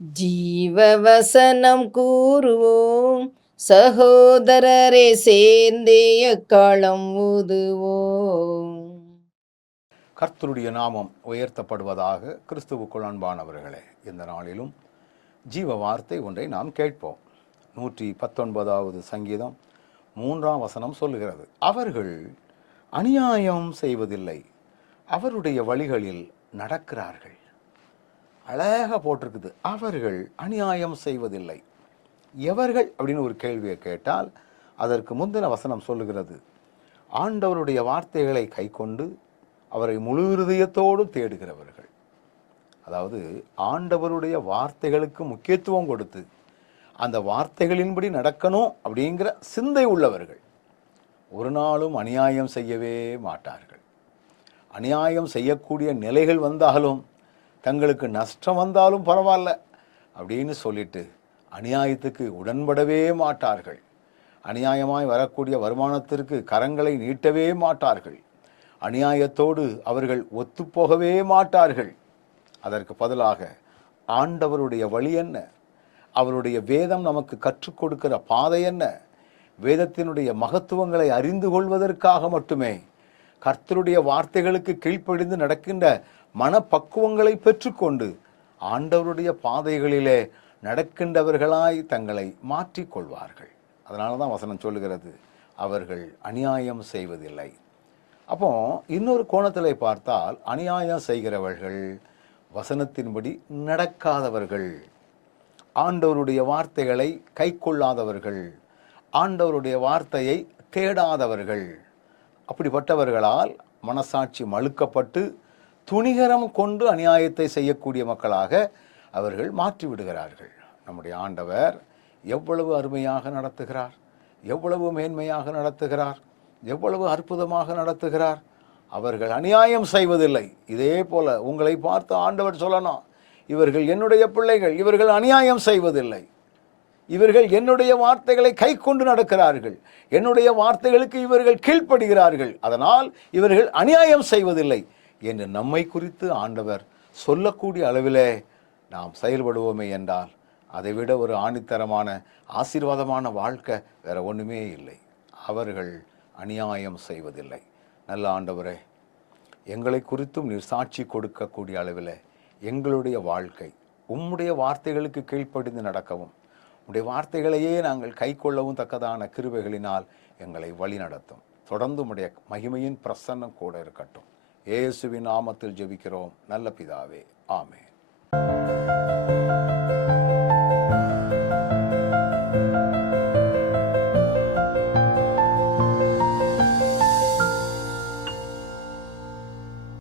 ஜீவவசனம் கூறுவோம், சகோதரரே சேர்ந்தே எக்காலம் ஊதுவோம். கர்த்தருடைய நாமம் உயர்த்தப்படுவதாக. கிறிஸ்துவுக்குள் அன்பானவர்களே, இந்த நாளிலும் ஜீவ வார்த்தை ஒன்றை நாம் கேட்போம். 119வது சங்கீதம் 3ஆம் வசனம் சொல்லுகிறது, அவர்கள் அநியாயம் செய்வதில்லை, அவருடைய வழிகளில் நடக்கிறார்கள். அழகாக போட்டிருக்குது, அவர்கள் அநியாயம் செய்வதில்லை. எவர்கள் அப்படின்னு ஒரு கேள்வியை கேட்டால் அதற்கு முந்தின வசனம் சொல்லுகிறது, ஆண்டவருடைய வார்த்தைகளை கை கொண்டு அவரை முழு இருதயத்தோடு தேடுகிறவர்கள். அதாவது ஆண்டவருடைய வார்த்தைகளுக்கு முக்கியத்துவம் கொடுத்து அந்த வார்த்தைகளின்படி நடக்கணும் அப்படிங்கிற சிந்தை உள்ளவர்கள் ஒரு நாளும் அநியாயம் செய்யவே மாட்டார்கள். அநியாயம் செய்யக்கூடிய நிலைகள் வந்தாலும், தங்களுக்கு நஷ்டம் வந்தாலும் பரவாயில்ல அப்படின்னு சொல்லிட்டு அநியாயத்துக்கு உடன்படவே மாட்டார்கள். அநியாயமாய் வரக்கூடிய வருமானத்திற்கு கரங்களை நீட்டவே மாட்டார்கள். அநியாயத்தோடு அவர்கள் ஒத்துப்போகவே மாட்டார்கள். அதற்கு பதிலாக ஆண்டவருடைய வழி என்ன, அவருடைய வேதம் நமக்கு கற்றுக் கொடுக்கிற பாதை என்ன, வேதத்தினுடைய மகத்துவங்களை அறிந்து கொள்வதற்காக மட்டுமே கர்த்தருடைய வார்த்தைகளுக்கு கீழ்ப்படிந்து நடக்கின்ற மனப்பக்குவங்களை பெற்றுக்கொண்டு ஆண்டவருடைய பாதைகளிலே நடக்கின்றவர்களாய் தங்களை மாற்றிக்கொள்வார்கள். அதனால தான் வசனம் சொல்லுகிறது, அவர்கள் அநியாயம் செய்வதில்லை. அப்போ இன்னொரு கோணத்தில் பார்த்தால், அநியாயம் செய்கிறவர்கள் வசனத்தின்படி நடக்காதவர்கள், ஆண்டவருடைய வார்த்தைகளை கை கொள்ளாதவர்கள், ஆண்டவருடைய வார்த்தையை தேடாதவர்கள். அப்படிப்பட்டவர்களால் மனசாட்சி மழுக்கப்பட்டு துணிகரம் கொண்டு அநியாயத்தை செய்யக்கூடிய மக்களாக அவர்கள் மாற்றிவிடுகிறார்கள். நம்முடைய ஆண்டவர் எவ்வளவு அருமையாக நடத்துகிறார், எவ்வளவு மேன்மையாக நடத்துகிறார், எவ்வளவு அற்புதமாக நடத்துகிறார். அவர்கள் அநியாயம் செய்வதில்லை. இதே போல உங்களை பார்த்து ஆண்டவர் சொல்லணும், இவர்கள் என்னுடைய பிள்ளைகள், இவர்கள் அநியாயம் செய்வதில்லை, இவர்கள் என்னுடைய வார்த்தைகளை கை கொண்டு நடக்கிறார்கள், என்னுடைய வார்த்தைகளுக்கு இவர்கள் கீழ்ப்படுகிறார்கள், அதனால் இவர்கள் அநியாயம் செய்வதில்லை என்று நம்மை குறித்து ஆண்டவர் சொல்லக்கூடிய அளவிலே நாம் செயல்படுவோமே என்றால், அதைவிட ஒரு ஆணித்தரமான ஆசீர்வாதமான வாழ்க்கை வேற ஒன்றுமே இல்லை. அவர்கள் அநியாயம் செய்வதில்லை. நல்ல ஆண்டவரே, எங்களை குறித்தும் நீர் சாட்சி கொடுக்கக்கூடிய அளவில் எங்களுடைய வாழ்க்கை உம்முடைய வார்த்தைகளுக்கு கீழ்ப்படிந்து நடக்கவும், உம்முடைய வார்த்தைகளையே நாங்கள் கை கொள்ளவும் தக்கதான கிருபைகளினால் எங்களை வழி நடத்தும். தொடர்ந்து உம்முடைய மகிமையின் பிரசன்னம் கூட இருக்கட்டும். இயேசுவின் நாமத்தில் ஜெபிக்கிறோம் நல்ல பிதாவே, ஆமென்.